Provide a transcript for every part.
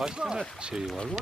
kaç, tane şeyi var bu?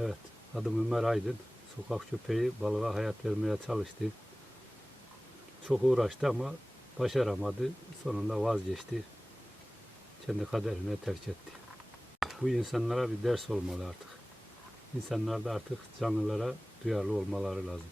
Evet, adım Ömer Aydın. Sokak köpeği balığa hayat vermeye çalıştı. Çok uğraştı ama başaramadı. Sonunda vazgeçti. Kendi kaderine terk etti. Bu insanlara bir ders olmalı artık. İnsanlar da artık canlılara duyarlı olmaları lazım.